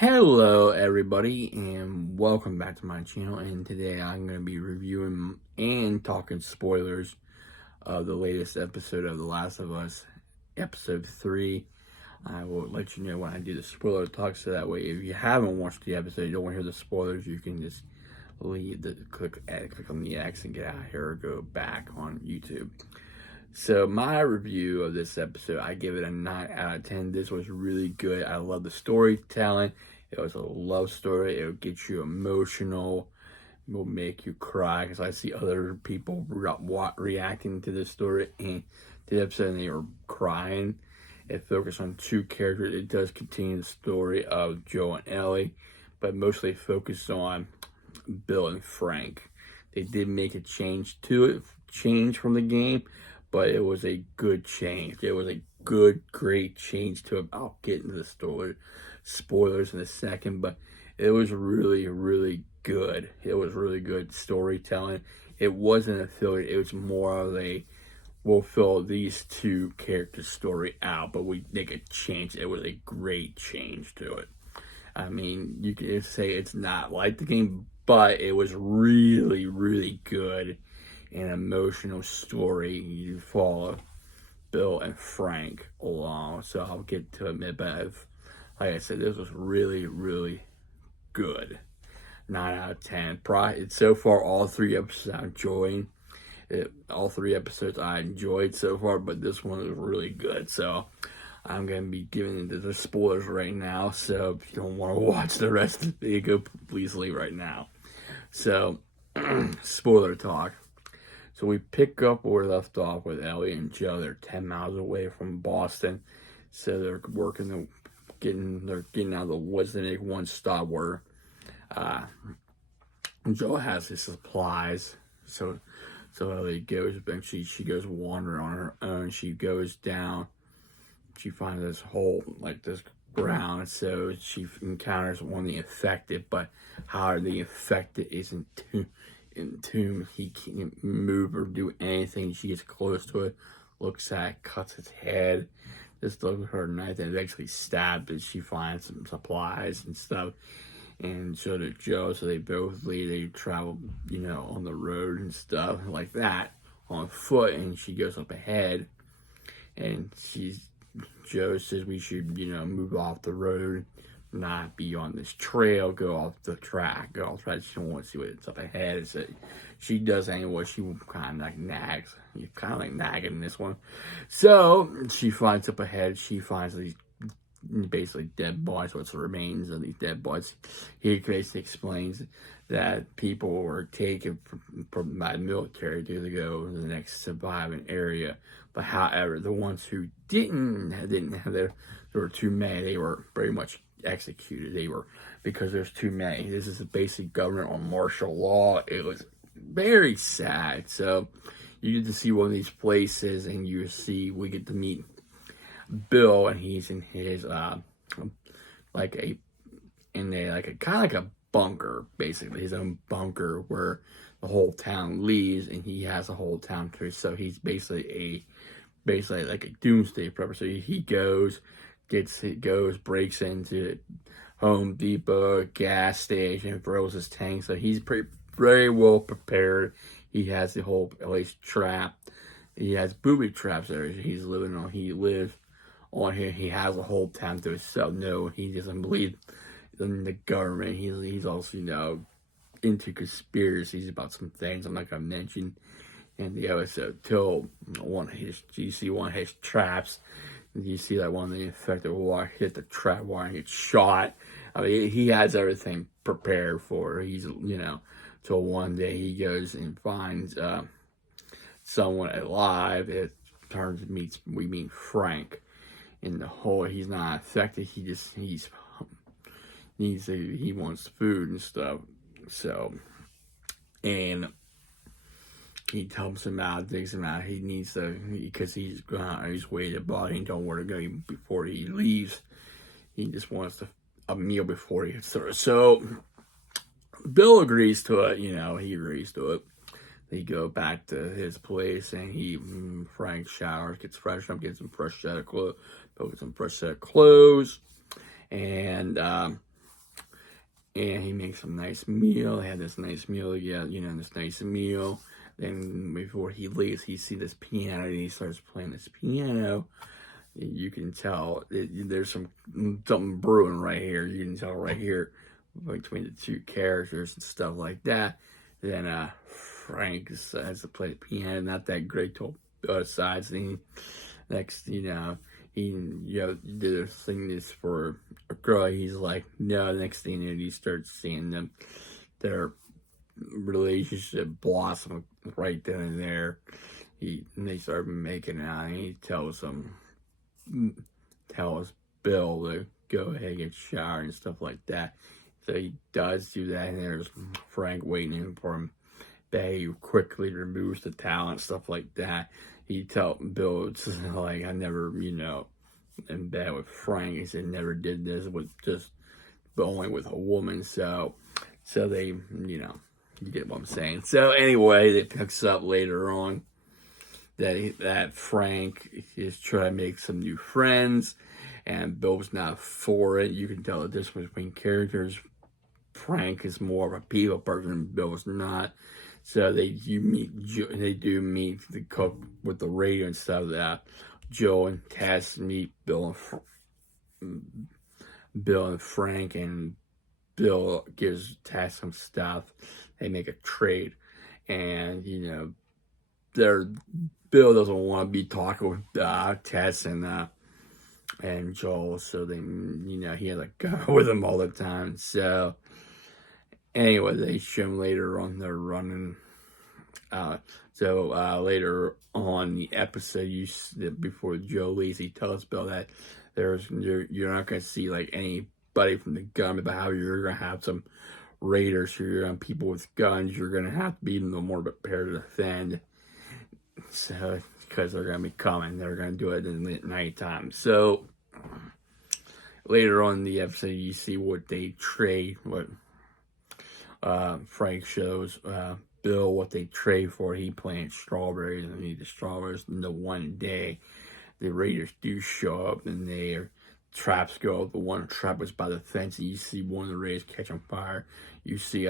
Hello everybody and welcome back to my channel, and today I'm going to be reviewing and talking spoilers of the latest episode of The Last of Us, episode 3. I will let you know when I do the spoiler talk, so that way if you haven't watched the episode, you don't want to hear the spoilers, you can just click on the X and get out of here or go back on YouTube. So my review of this episode, I give it a 9 out of 10. This was really good. I love the storytelling. It was a love story. It will get you emotional. It will make you cry, because I see other people reacting to this story and to the episode, and they were crying. It focused on two characters. It does continue the story of Joel and Ellie, but mostly focused on Bill and Frank. They did make a change from the game, but it was a good change. It was a great change to it. I'll get into the spoilers in a second, but it was really good. It was really good storytelling. It wasn't a filler. It was more of a, we'll fill these two characters' story out, but we make a change. It was a great change to it. I mean, you could say it's not like the game, but it was really good. An emotional story. You follow Bill and Frank along, so I'll get to it, but like I said, this was really good. 9 out of 10. So far, all three episodes I'm enjoying. All three episodes I enjoyed so far, but this one was really good. So I'm going to be giving into the spoilers right now. So if you don't want to watch the rest of the video, please leave right now. So, spoiler talk. So we pick up where we left off with Ellie and Joe. They're 10 miles away from Boston. So they're getting out of the woods to make one stop where Joe has his supplies. So Ellie goes, eventually she goes wandering on her own. She goes down. She finds this hole, like this ground. So she encounters one of the infected, but how the infected isn't entombed. He can't move or do anything. She gets close to it, looks at it, cuts its head, just looks at her knife, and eventually stabs it. She finds some supplies and stuff, and so did Joe. So they both leave. They travel, on the road and stuff like that on foot, and she goes up ahead, and Joe says we should, move off the road, not be on this trail, go off the track. She don't want to see what's up ahead. So she does anyway. She kind of like nags. You're kind of like nagging in this one. So she finds up ahead. She finds these basically dead bodies, what's the remains of these dead bodies. He basically explains that people were taken by the military to go to the next surviving area. But however, the ones who didn't have there were too many. They were very much executed. Because there's too many. This is a basic government on martial law. It was very sad. So you get to see one of these places, and we get to meet Bill, and he's in his kind of like a bunker, basically his own bunker where the whole town leaves, and he has a whole town to. So he's basically like a doomsday prepper. So he breaks into Home Depot, gas station, throws his tank. So he's very well prepared. He has the whole place trapped. He has booby traps there. He lives on here. He has a whole town to himself. No, he doesn't believe in the government. He's also, into conspiracies about some things I'm not gonna mention in the episode. Till you see one of his traps. You see that one of the infected wire hit the trap wire and gets shot. I mean, he has everything prepared for it. He's, till one day he goes and finds someone alive. We meet Frank in the hole. He's not infected. He wants food and stuff. So, and he helps him out, digs him out. He needs because he's weighted a body and don't want to go before he leaves. He just wants a meal before he gets there. So Bill agrees to it. He agrees to it. They go back to his place, and Frank showers, gets fresh up, gets some fresh set of clothes, and and he makes a nice meal. They had this nice meal, this nice meal. Then before he leaves, he sees this piano, and he starts playing this piano. You can tell there's something brewing right here. You can tell right here between the two characters and stuff like that. Then Frank decides to play the piano, not that great till sides. And next, he did a thing this for a girl. He's like, no. Next thing he starts seeing their relationship blossom right then and there. They start making out, and he tells Bill to go ahead and get showered and stuff like that. So he does do that, and there's Frank waiting for him. But he quickly removes the towel and stuff like that. He tells Bill, it's like, I never, in bed with Frank. He said, never did this but only with a woman. So they, you get what I'm saying. So anyway, it picks up later on that Frank is trying to make some new friends, and Bill's not for it. You can tell the difference between characters. Frank is more of a people person, Bill's not. So they do meet the cook with the radio and stuff. That Joe and Tess meet Bill and Frank, and Bill gives Tess some stuff. They make a trade, and Bill doesn't want to be talking with Tess and Joel, so they he has to go with them all the time. So anyway, they show him later on they're running. So later on the episode, before Joe leaves, he tells Bill that you're not going to see like anybody from the government, but how you're going to have some raiders, so you're going to have people with guns. You're going to have to be a little more prepared to defend. So because they're going to be coming, they're going to do it in the nighttime. So later on in the episode, you see what they trade. What Frank shows Bill what they trade for. He plants strawberries, and the strawberries. And the one day, the raiders do show up, and their traps go up. The one trap was by the fence, and you see one of the raiders catch on fire. You see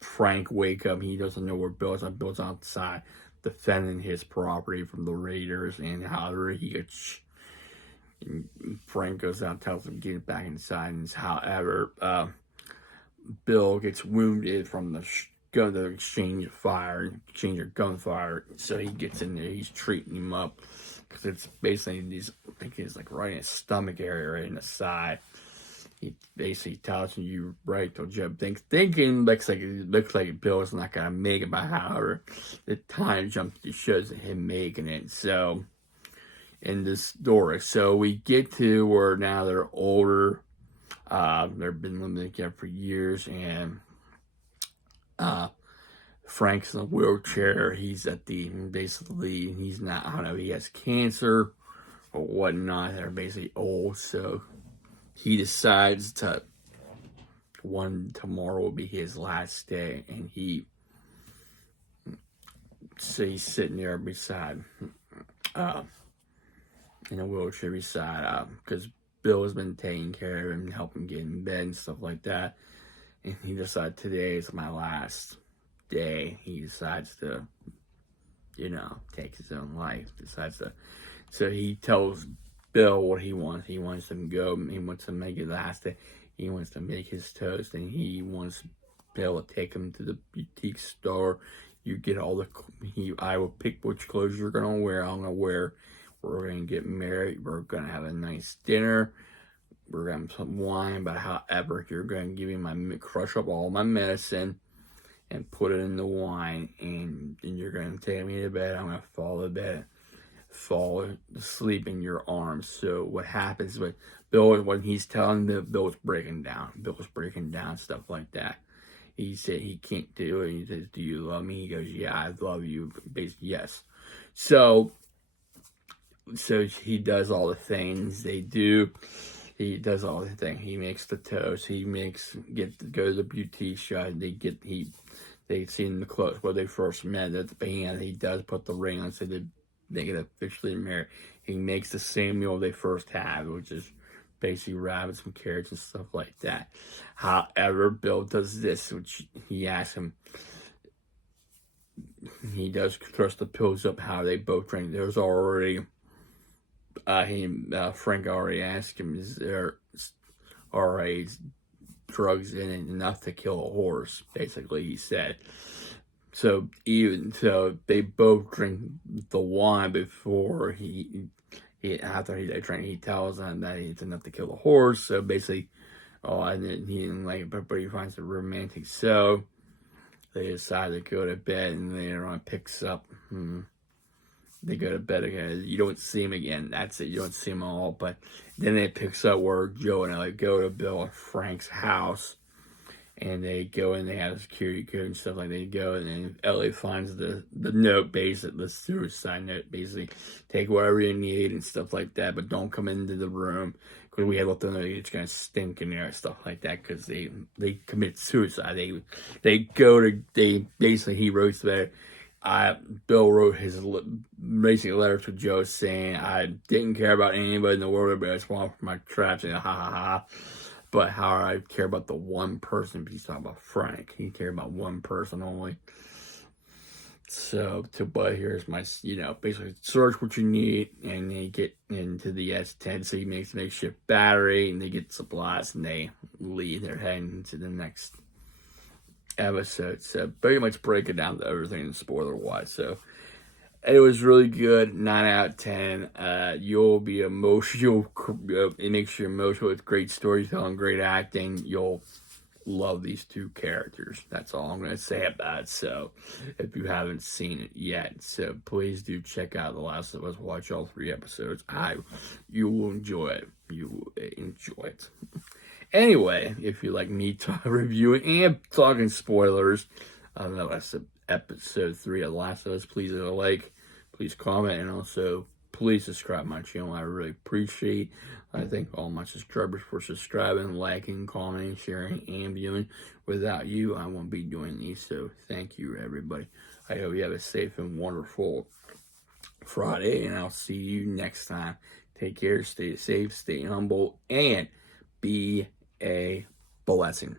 Frank wake up. He doesn't know where Bill is. Bill's outside defending his property from the raiders, and however he gets. Frank goes out, tells him to get back inside, and however Bill gets wounded from the exchange of gunfire. So he gets in there. He's treating him up because it's basically I think it's like right in his stomach area, right in the side. He basically tells you right till Jeb thinking looks like Bill is not gonna make it, but however the time jump just shows him making it. So in this story, so we get to where now they're older. They've been living together for years, and Frank's in a wheelchair. He's he's not, I don't know, he has cancer or whatnot. They're basically old, so he decides tomorrow will be his last day, and he's sitting there beside, in a wheelchair beside, because Bill has been taking care of him, helping get in bed and stuff like that. And he decided today is my last day. He decides to, take his own life. So he tells Bill what he wants. He wants him to go. He wants to make it last day. He wants to make his toast, and he wants Bill to take him to the boutique store. You get I will pick which clothes you're gonna wear. I'm gonna wear. We're gonna get married. We're gonna have a nice dinner. We're gonna have some wine. But however, you're gonna give me crush up all my medicine and put it in the wine, and you're gonna take me to bed. I'm gonna fall asleep in your arms. So what happens with Bill when he's telling Bill's breaking down, stuff like that. He said he can't do it. He says, "Do you love me?" He goes, "Yeah, I love you." Basically, yes. So he does all the things they do. He does all the things. He makes the toast. He go to the boutique shop. They see in the clothes where they first met at the band. He does put the ring on, so they get officially married. He makes the same meal they first had, which is basically rabbits and carrots and stuff like that. However, Bill does this, which he asks him. He does thrust the pills up. How they both drink. There's already. Frank already asked him, "Is there already drugs in it enough to kill a horse?" Basically, he said. So they both drink the wine before after they drink. He tells them that it's enough to kill a horse. So basically, and then he didn't like it, but he finds it romantic. So they decide to go to bed, and later on picks up. They go to bed again. You don't see him again. That's it. You don't see him at all. But then it picks up where Joe and Ellie go to Bill and Frank's house. And they go and they have a security code and stuff like that. They go and then Ellie finds the note, basically, the suicide note, basically. Take whatever you need and stuff like that, but don't come into the room. Because we had let them know it's going to stink in there and stuff like that because they commit suicide. He wrote that. Bill wrote his basically letter to Joe saying, I didn't care about anybody in the world, but I just wanted for my traps, and ha ha ha. But how I care about the one person, because he's talking about Frank. He cared about one person only. So, but here's my, basically search what you need, and they get into the S10, so he makes a makeshift battery, and they get supplies, and they leave. They're heading to the next episode. So, pretty much breaking down to everything spoiler-wise. So, it was really good. 9 out of 10. You'll be emotional. It makes you emotional. It's great storytelling, great acting. You'll love these two characters. That's all I'm going to say about it. So, if you haven't seen it yet, so please do check out The Last of Us. Watch all 3 episodes. You will enjoy it. You will enjoy it. Anyway, if you like me reviewing and talking spoilers, that's episode 3 of The Last of Us. Please leave a like, please comment, and also please subscribe to my channel. I really appreciate. I thank all my subscribers for subscribing, liking, commenting, sharing, and viewing. Without you, I won't be doing these. So thank you, everybody. I hope you have a safe and wonderful Friday, and I'll see you next time. Take care, stay safe, stay humble, and be a blessing.